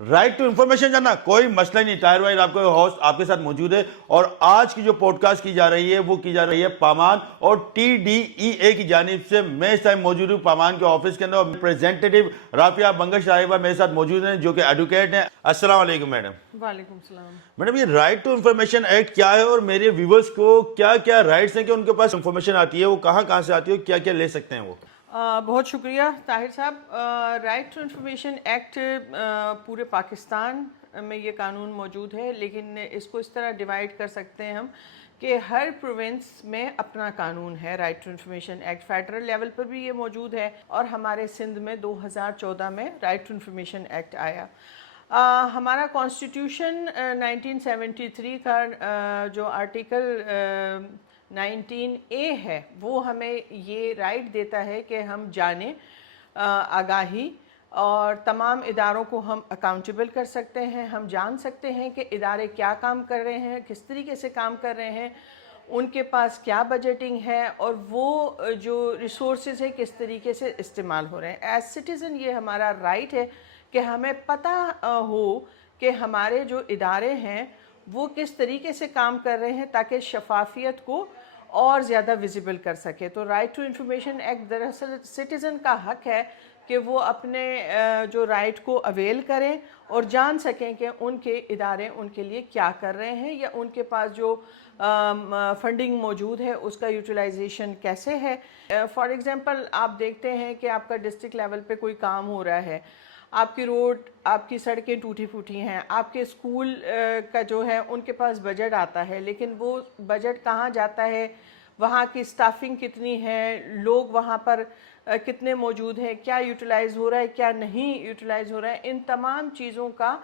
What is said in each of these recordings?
Right to information جاننا کوئی مسئلہ نہیں. طاہر بھائی آپ کو ہوسٹ آپ کے ساتھ موجود ہے, اور آج کی جو پوڈ کاسٹ کی جا رہی ہے وہ کی جا رہی ہے پامان اور TDEA کی جانب سے. میں اس ٹائم موجود ہوں پامان کے آفس کے اندر, اور ریپریزنٹیٹو رافیہ بنگش صاحبہ میرے ساتھ موجود ہیں جو کہ ایڈوکیٹ ہیں. السلام علیکم میڈم. وعلیکم السلام. میڈم, یہ رائٹ ٹو انفارمیشن ایکٹ کیا ہے, اور میرے ویورز کو کیا کیا رائٹس ہیں کہ ان کے پاس انفارمیشن آتی ہے, وہ کہاں کہاں سے آتی ہے, کیا کیا لے سکتے ہیں وہ؟ بہت شکریہ طاہر صاحب. رائٹ ٹو انفارمیشن ایکٹ پورے پاکستان میں یہ قانون موجود ہے, لیکن اس کو اس طرح ڈیوائڈ کر سکتے ہیں ہم کہ ہر پروونس میں اپنا قانون ہے. Right to information act federal level پر بھی یہ موجود ہے, اور ہمارے سندھ میں 2014 میں رائٹ ٹو انفارمیشن ایکٹ آیا. ہمارا کانسٹیٹیوشن 1973 کا جو آرٹیکل 19A ہے وہ ہمیں یہ رائٹ دیتا ہے کہ ہم جانیں, آگاہی, اور تمام اداروں کو ہم اکاؤنٹیبل کر سکتے ہیں. ہم جان سکتے ہیں کہ ادارے کیا کام کر رہے ہیں, کس طریقے سے کام کر رہے ہیں, ان کے پاس کیا بجٹنگ ہے, اور وہ جو ریسورسز ہیں کس طریقے سے استعمال ہو رہے ہیں. ایز سٹیزن یہ ہمارا رائٹ ہے کہ ہمیں پتہ ہو کہ ہمارے جو ادارے ہیں وہ کس طریقے سے کام کر رہے ہیں, تاکہ شفافیت کو اور زیادہ ویزیبل کر سکے. تو رائٹ ٹو انفارمیشن ایکٹ دراصل سٹیزن کا حق ہے کہ وہ اپنے جو رائٹ کو اویل کریں اور جان سکیں کہ ان کے ادارے ان کے لیے کیا کر رہے ہیں, یا ان کے پاس جو فنڈنگ موجود ہے اس کا یوٹیلائزیشن کیسے ہے. فار ایگزامپل آپ دیکھتے ہیں کہ آپ کا ڈسٹرکٹ لیول پہ کوئی کام ہو رہا ہے, آپ کی روڈ, آپ کی سڑکیں ٹوٹی پھوٹی ہیں, آپ کے اسکول کا جو ہے ان کے پاس بجٹ آتا ہے, لیکن وہ بجٹ کہاں جاتا ہے, وہاں کی سٹافنگ کتنی ہے, لوگ وہاں پر کتنے موجود ہیں, کیا یوٹیلائز ہو رہا ہے, کیا نہیں یوٹیلائز ہو رہا ہے, ان تمام چیزوں کا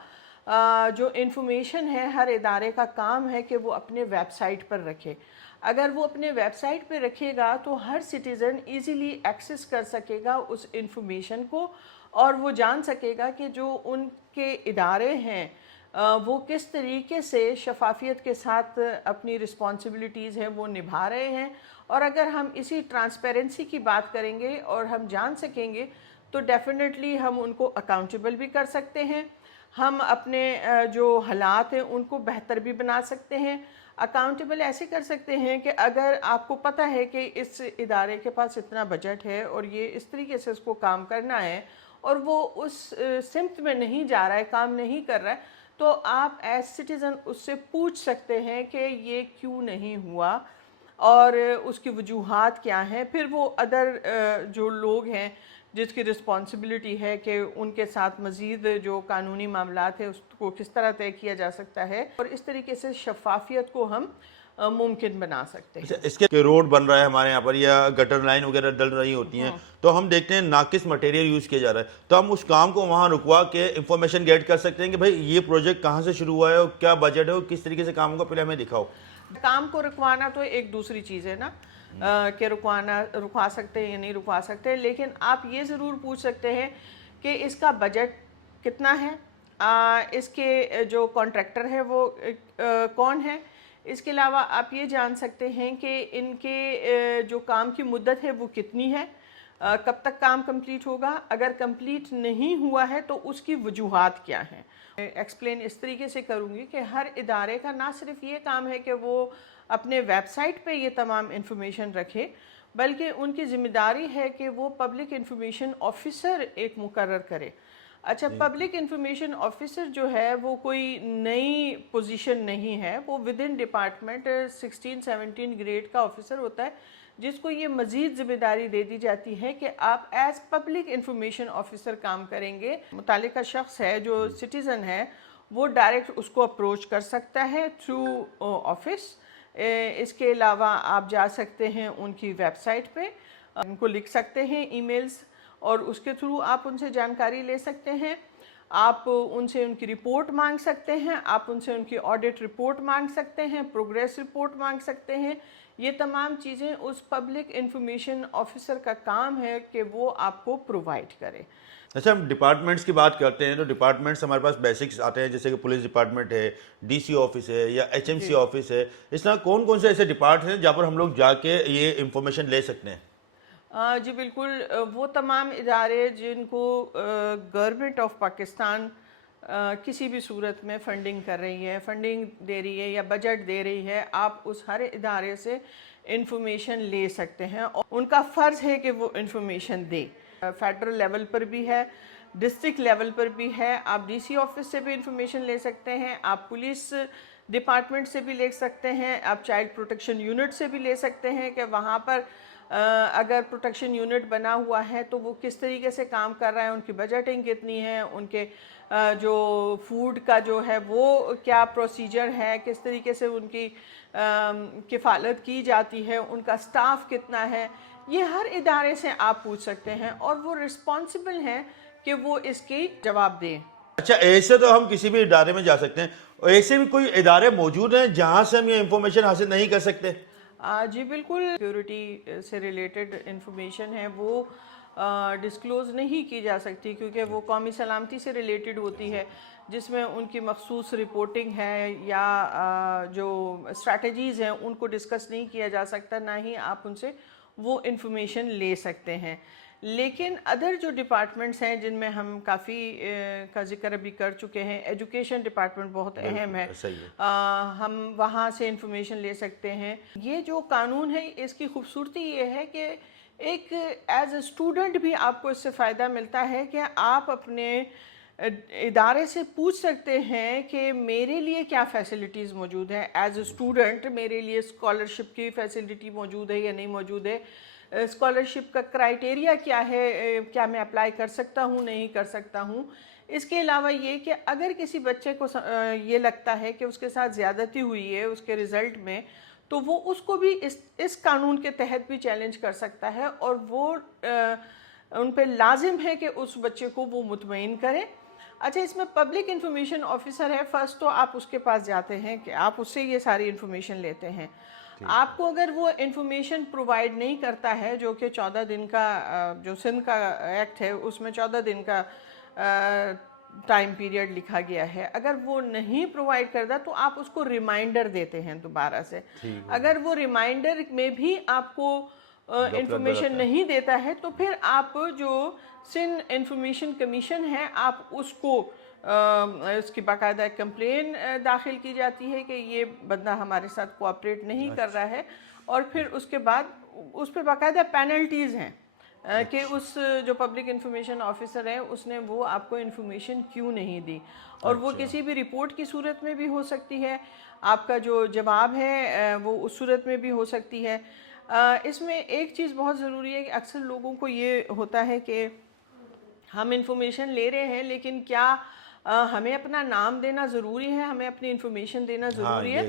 جو انفارمیشن ہے ہر ادارے کا کام ہے کہ وہ اپنے ویب سائٹ پر رکھے. اگر وہ اپنے ویب سائٹ پہ رکھے گا تو ہر سٹیزن ایزیلی ایکسیس کر سکے گا اس انفارمیشن کو, اور وہ جان سکے گا کہ جو ان کے ادارے ہیں وہ کس طریقے سے شفافیت کے ساتھ اپنی رسپانسبلٹیز ہیں وہ نبھا رہے ہیں. اور اگر ہم اسی ٹرانسپیرنسی کی بات کریں گے اور ہم جان سکیں گے تو ڈیفینیٹلی ہم ان کو اکاؤنٹیبل بھی کر سکتے ہیں, ہم اپنے جو حالات ہیں ان کو بہتر بھی بنا سکتے ہیں. اکاؤنٹیبل ایسے کر سکتے ہیں کہ اگر آپ کو پتہ ہے کہ اس ادارے کے پاس اتنا بجٹ ہے اور یہ اس طریقے سے اس کو کام کرنا ہے, اور وہ اس سمت میں نہیں جا رہا ہے, کام نہیں کر رہا ہے, تو آپ ایز سٹیزن اس سے پوچھ سکتے ہیں کہ یہ کیوں نہیں ہوا اور اس کی وجوہات کیا ہیں. پھر وہ ادر جو لوگ ہیں جس کی رسپانسبلٹی ہے کہ ان کے ساتھ مزید جو قانونی معاملات ہیں اس کو کس طرح طے کیا جا سکتا ہے, اور اس طریقے سے شفافیت کو ہم ممکن بنا سکتے ہیں. اس کے روڈ بن رہا ہے ہمارے یہاں پر, یا گٹر لائن وغیرہ ڈل رہی ہوتی ہیں, تو ہم دیکھتے ہیں ناقص مٹیریل یوز کیا جا رہا ہے, تو ہم اس کام کو وہاں رکوا کے انفارمیشن گیٹ کر سکتے ہیں کہ بھائی یہ پروجیکٹ کہاں سے شروع ہوا ہے, اور کیا بجٹ ہے, اور کس طریقے سے کام ہوگا, پہلے ہمیں دکھاؤ. کام کو رکوانا تو ایک دوسری چیز ہے نا, کہ رکوا سکتے ہیں یا نہیں رکوا سکتے, لیکن آپ یہ ضرور پوچھ سکتے ہیں کہ اس کا بجٹ کتنا ہے, اس کے جو کانٹریکٹر ہے وہ کون ہے. اس کے علاوہ آپ یہ جان سکتے ہیں کہ ان کے جو کام کی مدت ہے وہ کتنی ہے, کب تک کام کمپلیٹ ہوگا, اگر کمپلیٹ نہیں ہوا ہے تو اس کی وجوہات کیا ہیں. ایکسپلین اس طریقے سے کروں گی کہ ہر ادارے کا نہ صرف یہ کام ہے کہ وہ اپنے ویب سائٹ پہ یہ تمام انفارمیشن رکھے, بلکہ ان کی ذمہ داری ہے کہ وہ پبلک انفارمیشن آفیسر ایک مقرر کرے. اچھا, پبلک انفارمیشن آفیسر جو ہے وہ کوئی نئی پوزیشن نہیں ہے, وہ ود ان ڈپارٹمنٹ 16-17 گریڈ کا آفیسر ہوتا ہے, جس کو یہ مزید ذمہ داری دے دی جاتی ہے کہ آپ ایز پبلک انفارمیشن آفیسر کام کریں گے. متعلقہ شخص ہے جو سٹیزن ہے وہ ڈائریکٹ اس کو اپروچ کر سکتا ہے تھرو آفس. اس کے علاوہ آپ جا سکتے ہیں ان کی ویب سائٹ پہ, ان کو لکھ سکتے ہیں ای میلز, اور اس کے تھرو آپ ان سے جانکاری لے سکتے ہیں. آپ ان سے ان کی رپورٹ مانگ سکتے ہیں, آپ ان سے ان کی آڈٹ رپورٹ مانگ سکتے ہیں, پروگریس رپورٹ مانگ سکتے ہیں. یہ تمام چیزیں اس پبلک انفارمیشن آفیسر کا کام ہے کہ وہ آپ کو پرووائڈ کرے. اچھا, ہم ڈپارٹمنٹس کی بات کرتے ہیں تو ڈپارٹمنٹس ہمارے پاس بیسکس آتے ہیں, جیسے کہ پولیس ڈپارٹمنٹ ہے, DC آفس ہے, یا HMC آفس ہے. اس طرح کون کون سے ایسے ڈپارٹ ہیں جہاں پر ہم لوگ جا کے یہ انفارمیشن لے سکتے ہیں؟ جی بالکل, وہ تمام ادارے جن کو گورنمنٹ آف پاکستان کسی بھی صورت میں فنڈنگ کر رہی ہے، فنڈنگ دے رہی ہے یا بجٹ دے رہی ہے، آپ اس ہر ادارے سے انفارمیشن لے سکتے ہیں اور ان کا فرض ہے کہ وہ انفارمیشن دے. فیڈرل لیول پر بھی ہے، ڈسٹرکٹ لیول پر بھی ہے. آپ ڈی سی آفس سے بھی انفارمیشن لے سکتے ہیں، آپ پولیس ڈپارٹمنٹ سے بھی لے سکتے ہیں، آپ چائلڈ پروٹیکشن یونٹ سے بھی لے سکتے ہیں کہ وہاں پر اگر پروٹیکشن یونٹ بنا ہوا ہے تو وہ کس طریقے سے کام کر رہا ہے، ان کی بجٹنگ کتنی ہے، ان کے جو فوڈ کا جو ہے وہ کیا پروسیجر ہے، کس طریقے سے ان کی کفالت کی جاتی ہے، ان کا سٹاف کتنا ہے. یہ ہر ادارے سے آپ پوچھ سکتے ہیں اور وہ رسپانسبل ہیں کہ وہ اس کی جواب دیں. اچھا، ایسے تو ہم کسی بھی ادارے میں جا سکتے ہیں، اور ایسے بھی کوئی ادارے موجود ہیں جہاں سے ہم یہ انفارمیشن حاصل نہیں کر سکتے؟ جی بالکل، سیکیورٹی سے ریلیٹڈ انفارمیشن ہے وہ ڈسکلوز نہیں کی جا سکتی کیونکہ وہ قومی سلامتی سے ریلیٹڈ ہوتی ہے، جس میں ان کی مخصوص رپورٹنگ ہے یا جو اسٹریٹجیز ہیں ان کو ڈسکس نہیں کیا جا سکتا، نہ ہی آپ ان سے وہ انفارمیشن لے سکتے ہیں. لیکن ادر جو ڈپارٹمنٹس ہیں جن میں ہم کافی کا ذکر ابھی کر چکے ہیں، ایجوکیشن ڈپارٹمنٹ بہت اہم ہے، ہم وہاں سے انفارمیشن لے سکتے ہیں. یہ جو قانون ہے اس کی خوبصورتی یہ ہے کہ ایک ایز اے اسٹوڈنٹ بھی آپ کو اس سے فائدہ ملتا ہے کہ آپ اپنے ادارے سے پوچھ سکتے ہیں کہ میرے لیے کیا فیسلٹیز موجود ہیں. ایز اے اسٹوڈنٹ میرے لیے اسکالرشپ کی فیسلٹی موجود ہے یا نہیں موجود ہے، اسکالرشپ کا کرائٹیریا کیا ہے، کیا میں اپلائی کر سکتا ہوں نہیں کر سکتا ہوں. اس کے علاوہ یہ کہ اگر کسی بچے کو یہ لگتا ہے کہ اس کے ساتھ زیادتی ہوئی ہے اس کے رزلٹ میں، تو وہ اس کو بھی اس قانون کے تحت بھی چیلنج کر سکتا ہے اور وہ ان پہ لازم ہے کہ اس بچے کو وہ مطمئن کرے. اچھا، اس میں پبلک انفارمیشن آفیسر ہے، فرسٹ تو آپ اس کے پاس جاتے ہیں کہ آپ اس سے یہ ساری انفارمیشن لیتے ہیں. آپ کو اگر وہ انفارمیشن پرووائڈ نہیں کرتا ہے، جو کہ 14 دن کا جو سندھ کا ایکٹ ہے اس میں 14 دن کا ٹائم پیریڈ لکھا گیا ہے، اگر وہ نہیں پرووائڈ کرتا تو آپ اس کو ریمائنڈر دیتے ہیں دوبارہ سے. اگر وہ ریمائنڈر میں بھی آپ کو انفارمیشن نہیں دیتا ہے تو پھر آپ جو سندھ انفارمیشن کمیشن ہے آپ اس کو اس کی باقاعدہ کمپلین داخل کی جاتی ہے کہ یہ بندہ ہمارے ساتھ کوآپریٹ نہیں کر رہا ہے، اور پھر اس کے بعد اس پہ باقاعدہ پینلٹیز ہیں کہ اس جو پبلک انفارمیشن آفیسر ہے اس نے وہ آپ کو انفارمیشن کیوں نہیں دی، اور وہ کسی بھی رپورٹ کی صورت میں بھی ہو سکتی ہے، آپ کا جو جواب ہے وہ اس صورت میں بھی ہو سکتی ہے. اس میں ایک چیز بہت ضروری ہے کہ اکثر لوگوں کو یہ ہوتا ہے کہ ہم انفارمیشن لے رہے ہیں لیکن کیا ہمیں اپنا نام دینا ضروری ہے، ہمیں اپنی انفارمیشن دینا ضروری ہے؟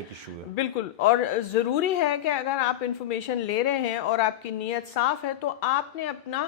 بالکل، اور ضروری ہے کہ اگر آپ انفارمیشن لے رہے ہیں اور آپ کی نیت صاف ہے تو آپ نے اپنا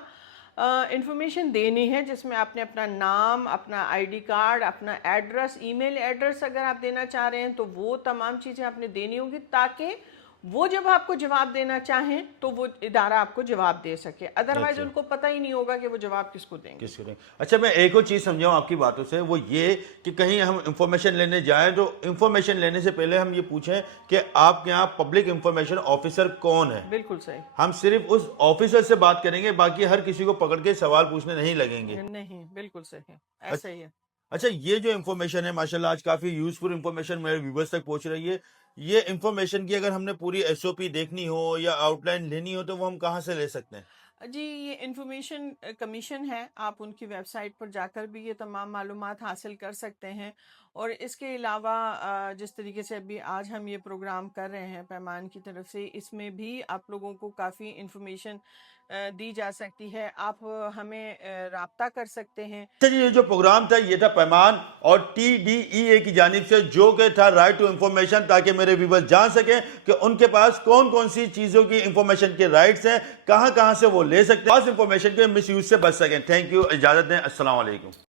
انفارمیشن دینی ہے، جس میں آپ نے اپنا نام، اپنا آئی ڈی کارڈ، اپنا ایڈریس، ای میل ایڈریس اگر آپ دینا چاہ رہے ہیں تو وہ تمام چیزیں آپ نے دینی ہوں گی تاکہ وہ جب آپ کو جواب دینا چاہیں تو وہ ادارہ آپ کو جواب دے سکے. ادروائز ان کو پتہ ہی نہیں ہوگا کہ وہ جواب کس کو دیں گے. اچھا، میں ایک اور چیز سمجھاؤں آپ کی باتوں سے، وہ یہ کہ کہیں ہم انفارمیشن لینے جائیں تو انفارمیشن لینے سے پہلے ہم یہ پوچھیں کہ آپ کے یہاں پبلک انفارمیشن آفیسر کون ہے. بالکل صحیح. ہم صرف اس آفیسر سے بات کریں گے، باقی ہر کسی کو پکڑ کے سوال پوچھنے نہیں لگیں گے. نہیں، بالکل صحیح، ایسا ہی ہے. اچھا، یہ جو انفارمیشن ہے ماشاءاللہ آج کافی یوزفل انفارمیشن میرے ویورز تک پہنچ رہی ہے. یہ انفارمیشن کی اگر ہم نے پوری ایس او پی دیکھنی ہو یا آؤٹ لائن لینی ہو تو وہ ہم کہاں سے لے سکتے ہیں؟ جی، یہ انفارمیشن کمیشن ہے، آپ ان کی ویب سائٹ پر جا کر بھی یہ تمام معلومات حاصل کر سکتے ہیں. اور اس کے علاوہ جس طریقے سے ابھی آج ہم یہ پروگرام کر رہے ہیں پیمان کی طرف سے، اس میں بھی آپ لوگوں کو کافی انفارمیشن دی جا سکتی ہے. آپ ہمیں رابطہ کر سکتے ہیں. یہ جو پروگرام تھا یہ تھا پیمان اور TDEA کی جانب سے، جو کہ تھا رائٹ ٹو انفارمیشن، تاکہ میرے ویورز جان سکیں کہ ان کے پاس کون کون سی چیزوں کی انفارمیشن کے رائٹس ہیں، کہاں کہاں سے وہ لے سکتے ہیں، خاص انفارمیشن کے مس یوز سے بچ سکیں. تھینک یو، اجازت دیں، السلام علیکم.